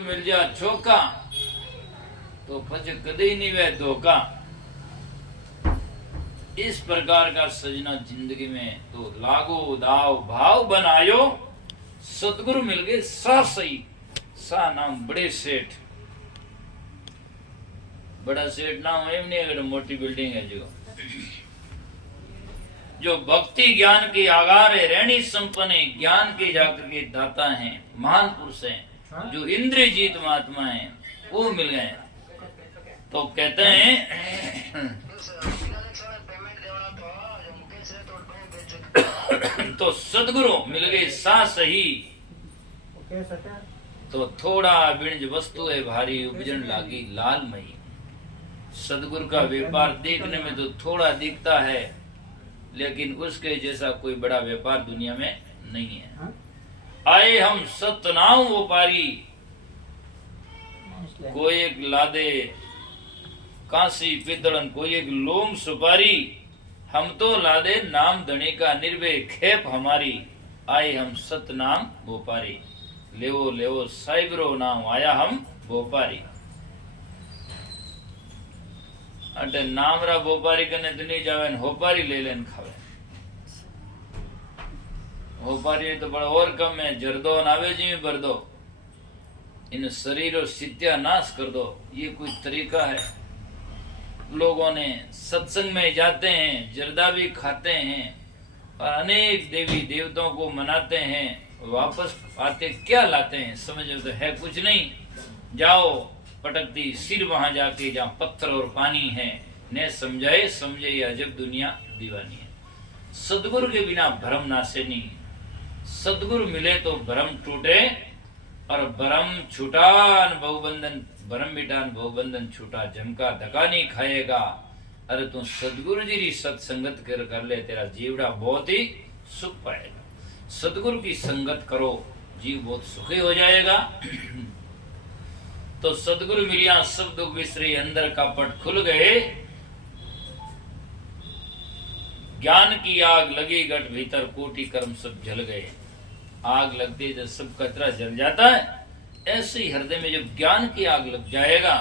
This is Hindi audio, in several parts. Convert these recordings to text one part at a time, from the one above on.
मिल जा चौका तो पच कदे नहीं वे धोखा। इस प्रकार का सजना जिंदगी में तो लागो दाव भाव बनायो। सतगुरु मिल गए सा सही। सा नाम बड़े सेठ, बड़ा सेठ नाम है नहीं, अगर मोटी बिल्डिंग है जो भक्ति ज्ञान के आगार है, रहनी संपन्न है, ज्ञान के जाकर के दाता हैं, महान पुरुष हैं, जो इंद्रिय जीत महात्मा हैं, वो मिल गए। तो कहते हैं तो सदगुरु मिल गए सा सही। तो थोड़ा बिणज वस्तु है भारी, उपजन लागी लालमयी। सदगुरु का व्यापार देखने में तो थोड़ा दिखता है, लेकिन उसके जैसा कोई बड़ा व्यापार दुनिया में नहीं है। आए हम सतनाम व्यापारी, कोई एक लादे कांसी पितलन, कोई एक लोम सुपारी, हम तो लादे नाम धनी का निर्भय खेप हमारी। आए हम सतनाम व्यापारी, लेवो लेवो साइबरो नाम आया हम व्यापारी। अटे नामरा व्यापारी कने दुनी जावे न होपारी ले लेन खावे। होपारी तो बड़ा और कम है, जरदो नावे जी भर दो, इन शरीरों सत्यानाश कर दो। ये कोई तरीका है? लोगों ने सत्संग में जाते हैं, जर्दा भी खाते हैं और अनेक देवी देवताओं को मनाते हैं, वापस आते क्या लाते हैं? समझो तो है कुछ नहीं। जाओ पटकती सिर वहां जाके जहाँ पत्थर और पानी है, ने समझाए समझे ये अजब दुनिया दीवानी है। सदगुरु के बिना भ्रम नासे नहीं। सदगुरु मिले तो भ्रम टूटे, और भ्रम छूटा बहुबंधन, भ्रम मिटान बहुबंधन छूटा। झमका धक्का नहीं खाएगा। अरे तू सदगुरु जी की सत्संगत कर ले, तेरा जीवड़ा बहुत ही सुख पाएगा। सदगुरु की संगत करो, जीव बहुत सुखी हो जाएगा। तो सदगुरु मिलिया सब दुख विसरे, अंदर का पट खुल गए। ज्ञान की आग लगी घट भीतर, कोटि कर्म सब जल गए। आग लगती है जब सब कचरा जल जाता है, ऐसे ही हृदय में जब ज्ञान की आग लग जाएगा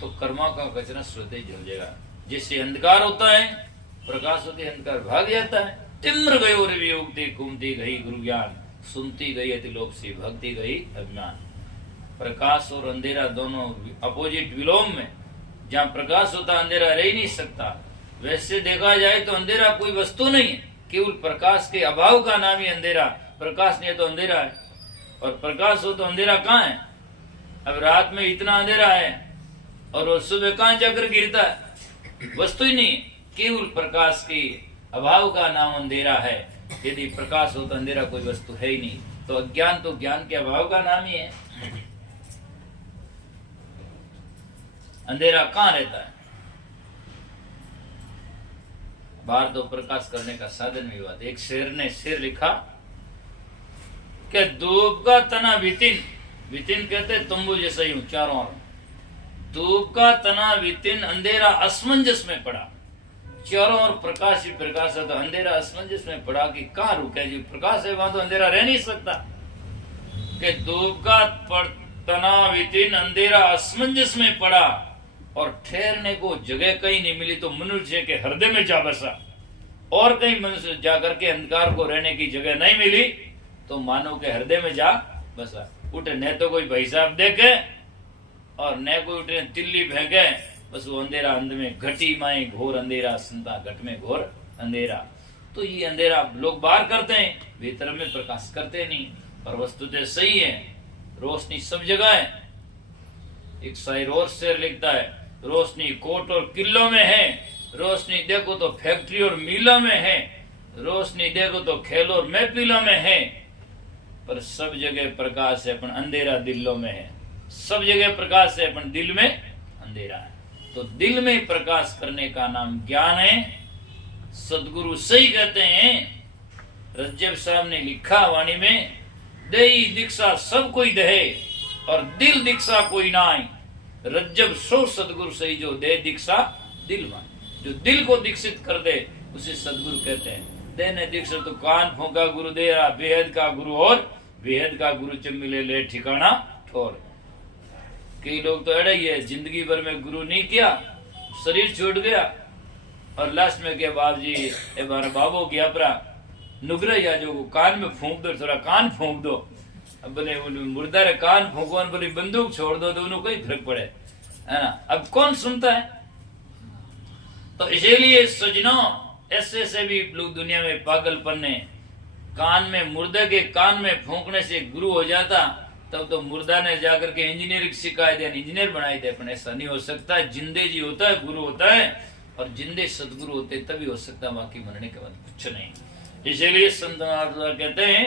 तो कर्मा का कचरा स्वतः जल जाएगा। जिससे अंधकार होता है, प्रकाश होते अंधकार भाग जाता है। तिम्र गयो रे वियोगती, घूमती गई गुरु ज्ञान, सुनती गई अति लोक सी, भक्ति गई अभिमान। प्रकाश और अंधेरा दोनों अपोजिट विलोम में, जहाँ प्रकाश होता अंधेरा रह ही नहीं सकता। वैसे देखा जाए तो अंधेरा कोई वस्तु नहीं है, केवल प्रकाश के अभाव का नाम ही अंधेरा। प्रकाश नहीं है तो अंधेरा है, और प्रकाश हो तो अंधेरा कहाँ है? अब रात में इतना अंधेरा है और वो सुबह कहाँ जाकर गिरता है? वस्तु ही नहीं, केवल प्रकाश के अभाव का नाम अंधेरा है। यदि प्रकाश हो तो अंधेरा कोई वस्तु है ही नहीं। तो अज्ञान तो ज्ञान के अभाव का नाम ही है। अंधेरा कहाँ रहता है? बाहर तो प्रकाश करने का साधन भी हुआ। एक शेर ने शेर लिखा कि धूप का तना वितिन, वितिन कहते तंबू जैसा ही चारों ओर, धूप का तना वितिन, अंधेरा असमंजस में पड़ा। चारों ओर प्रकाश ही प्रकाश है, तो अंधेरा असमंजस में पड़ा कि कहाँ रुके? जी प्रकाश है वहां तो अंधेरा रह नहीं सकता। कि धूप का तना वितिन, अंधेरा असमंजस में पड़ा और ठहरने को जगह कहीं नहीं मिली, तो मनुष्य के हृदय में जा बसा। और कहीं मनुष्य जाकर के अंधकार को रहने की जगह नहीं मिली, तो मानव के हृदय में जा बसा। उठे न तो कोई भाई साहब देखे और न कोई उठे तिल्ली फेंके, बस वो अंधेरा अंध में घटी माए घोर अंधेरा, संता घट में घोर अंधेरा। तो ये अंधेरा लोग बाहर करते हैं, भीतर में प्रकाश करते नहीं। और वस्तुतः सही है, रोशनी सब जगह है। एक शायर और शेर लिखता है, रोशनी कोट और किलों में है, रोशनी देखो तो फैक्ट्री और मिलों में है, रोशनी देखो तो खेल और महफिलों में है, पर सब जगह प्रकाश है, अपन अंधेरा दिलों में है। सब जगह प्रकाश है, अपन दिल में अंधेरा है। तो दिल में प्रकाश करने का नाम ज्ञान है। सदगुरु सही कहते हैं। रज्जब साहब ने लिखा वाणी में, देई दीक्षा सब कोई दहे और दिल दीक्षा कोई नाई। रज्जब सो सदगुरु सही, जो दे दीक्षा दिल मान। जो दिल को दीक्षित कर दे उसे सदगुरु कहते हैं। देने दीक्षा तो कान फूंका गुरु दे रहा, बेहद का गुरु और बेहद का गुरु च मिले ले ठिकाना ठोर। कई लोग तो अड़े ही है, जिंदगी भर में गुरु नहीं किया, शरीर छूट गया और लास्ट में के बाप जी हमारा बाबो की अपरा नुगरा या जो कान में फूंक दो, थोड़ा कान फूंक दो। अब बोले मुर्दा रे कान फूंको, बोली बंदूक छोड़ दो तो उन्हें कोई फर्क पड़े, है ना। अब कौन सुनता है? तो इसीलिए सजनों, ऐसे से भी लोग दुनिया में पागलपन है। कान में, मुर्दे के कान में फूंकने से गुरु हो जाता, तब तो मुर्दा ने जाकर के इंजीनियरिंग सिखाई दे, इंजीनियर बनाई दे। पर ऐसा नहीं हो सकता। जिंदे जी होता है गुरु होता है, और जिंदे सदगुरु होते तभी हो सकता, बाकी मरने के बाद कुछ नहीं। इसीलिए संत महात्मा कहते हैं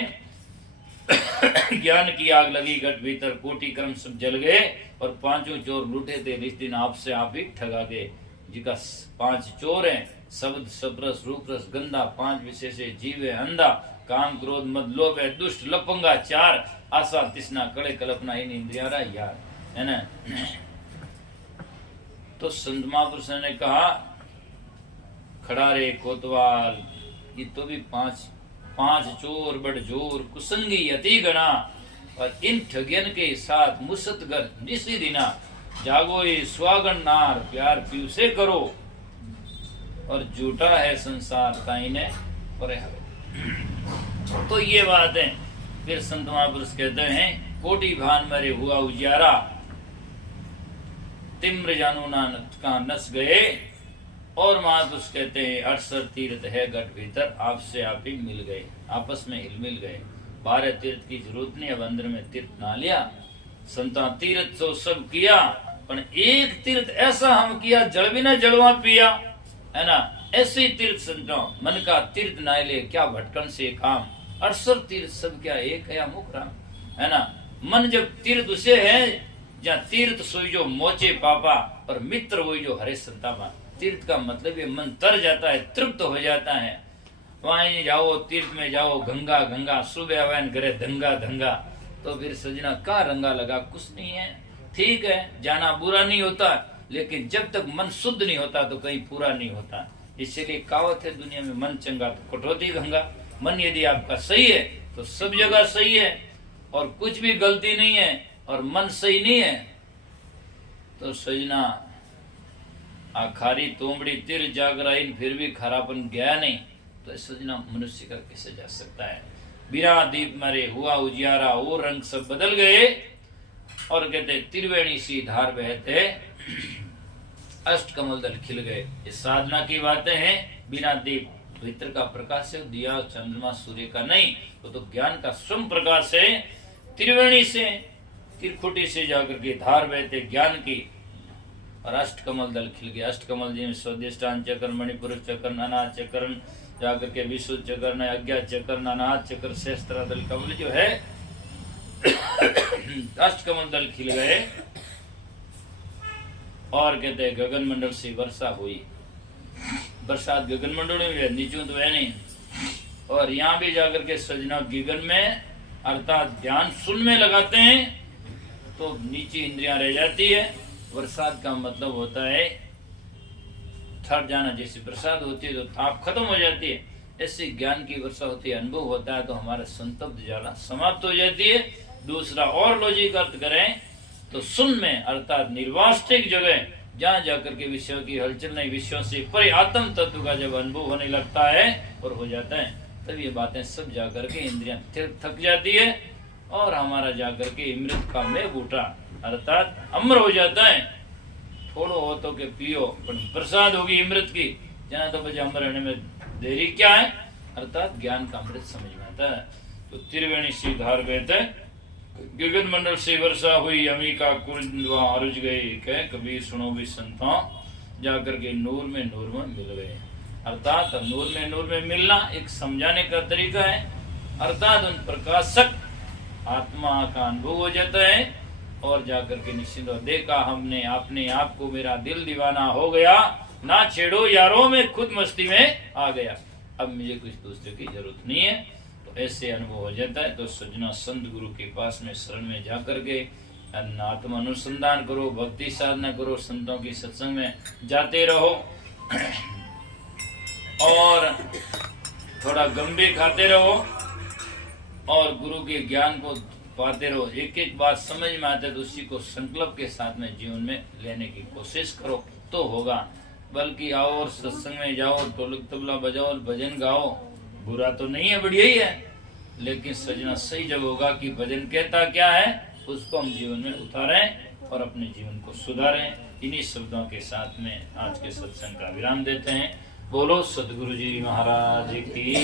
ज्ञान की आग लगी घट भीतर, कोटि कर्म सब जल गए, और पांचों चोर लूटे थे इस दिन आपसे आप ही ठगा गए। जिका 5 चोर हैं, शब्द सप्रस रूपरस गंदा, 5 विषय से जीव है अंधा, काम क्रोध मद लोभ है दुष्ट, लपंगा 4, आशा तृष्णा कड़े कल्पना इन इंद्रिया यार, है ना। तो संत महापुरुष ने कहा खड़ारे कोतवाल, ये तो भी 5 चोर बड़ जोर, कुसंगी अति गणा, और इन ठगियन के साथ मुसतगर निसी दिना, जागो ये स्वागन नार, प्यार पीऊ से करो, और झूठा है संसार ताईने परे हवे। तो ये बात है। फिर संत महापुरुष कहते हैं कोटि भान मरे हुआ उजियारा, तिम्र जानू नानक का नस गए, और महापुरुष कहते हैं 68 तीर्थ है घट भीतर, आपसे आप ही मिल गए, आपस में हिल मिल गए। 12 तीर्थ की जरूरत नहीं, अब अंदर में तीर्थ ना लिया। संता तीर्थ तो सब किया, पर एक तीर्थ ऐसा हम किया जल भी न जलवा पिया, है ना। ऐसे तीर्थ संतों, मन का तीर्थ ना ले क्या भटकन से काम, 68 तीर्थ सब क्या एक है मुख राम, है ना। मन जब तीर्थ उसे है जहाँ तीर्थ सोई जो मोचे पापा, और मित्र वही जो हरे संतापा। तीर्थ का मतलब ये मन तर जाता है, तृप्त हो जाता है। वहां जाओ, तीर्थ में जाओ, गंगा गंगा, सुबह आवान करे धंगा धंगा, तो फिर सजना का रंगा लगा, कुछ नहीं है। ठीक है, जाना बुरा नहीं होता, लेकिन जब तक मन शुद्ध नहीं होता तो कहीं पूरा नहीं होता। इसलिए कहावत है दुनिया में, मन चंगा तो कटौती गंगा। मन यदि आपका सही है तो सब जगह सही है, और कुछ भी गलती नहीं है, और मन सही नहीं है तो सजना आखारी तोमड़ी तिर जागराइन, फिर भी खरापन गया नहीं, तो सजना मनुष्य का कैसे जा सकता है। बिना दीप मरे हुआ उजियारा, वो रंग सब बदल गए, और कहते त्रिवेणी सी धार बहते, अष्ट कमल दल खिल गए। ये साधना की बातें हैं। बिना दीप, भीतर का प्रकाश है, दिया चंद्रमा सूर्य का नहीं, तो ज्ञान का स्वयं प्रकाश है। त्रिवेणी से, त्रिकुटी से जाकर के धार बहते ज्ञान की, और अष्ट कमल दल खिल गए। अष्ट कमल जी में स्वदेष्टान चक्र, मणिपुर चक्र, नानाद चक्र, जाकर के विशुद्ध चक्र, अज्ञात चक्र, नानाद चक्र, शेषरा दल कमल जो है अष्ट कमल दल खिल गए। और कहते हैं गगन मंडल से वर्षा हुई। बरसात गगन मंडल में, नीचू तो है नहीं। और यहाँ भी जाकर के सजना गगन में, अर्थात ध्यान सुन में लगाते हैं तो नीचे इंद्रियां रह जाती है। बरसात का मतलब होता है थक जाना। जैसे बरसात होती है तो ताप खत्म हो जाती है, ऐसे ज्ञान की वर्षा होती है, अनुभव होता है तो हमारा संतप्त ज्वाला समाप्त हो जाती है। दूसरा और लॉजिक अर्थ करें तो सुन में, अर्थात निर्वास्तिक जगह, जहाँ जाकर के विषयों की हलचल नहीं, विषयों से परे आत्म तत्व का जब अनुभव होने लगता है और हो जाता है, तब ये बातें सब जाकर के इंद्रियां थक जाती है, और हमारा जाकर के अमृत का में बूटा अर्थात अम्र हो जाता है। थोड़ो हो तो के पियो, पर प्रसाद होगी अमृत की, जहाँ तो बजे अमर रहने में देरी क्या है, अर्थात ज्ञान का अमृत समझ में आता है। तो त्रिवेणी सी धार बहते, गगन मंडल से वर्षा हुई, अमी का कुंडवा अरुज गए, कह कबीर सुनो भी संतों, जाकर के नूर में मिल गए। अर्थात नूर में मिलना एक समझाने का तरीका है, अर्थात उन प्रकाशक आत्मा का अनुभव हो जाता है, और जाकर के निश्चिंत देखा हमने अपने आप को, मेरा दिल दीवाना हो गया, ना छेड़ो यारों में खुद मस्ती में आ गया, अब मुझे कुछ दूसरे की जरूरत नहीं है। तो ऐसे अनुभव हो जाता है। तो सजना संत गुरु के पास में शरण में जाकर के आत्म अनुसंधान करो, भक्ति साधना करो, संतों की सत्संग में जाते रहो, और थोड़ा गंभीर खाते रहो, और गुरु के ज्ञान को पाते रहो। एक एक बात समझ में आते तो उसी को संकल्प के साथ में जीवन में लेने की कोशिश करो तो होगा। बल्कि आओ और सत्संग में जाओ, ढोलक तबला बजाओ और भजन गाओ, बुरा तो नहीं है, बढ़िया ही है, लेकिन सजना सही जब होगा कि भजन कहता क्या है उसको हम जीवन में उतारें और अपने जीवन को सुधारें। इन्हीं शब्दों के साथ में आज के सत्संग का विराम देते हैं। बोलो सदगुरु जी महाराज की।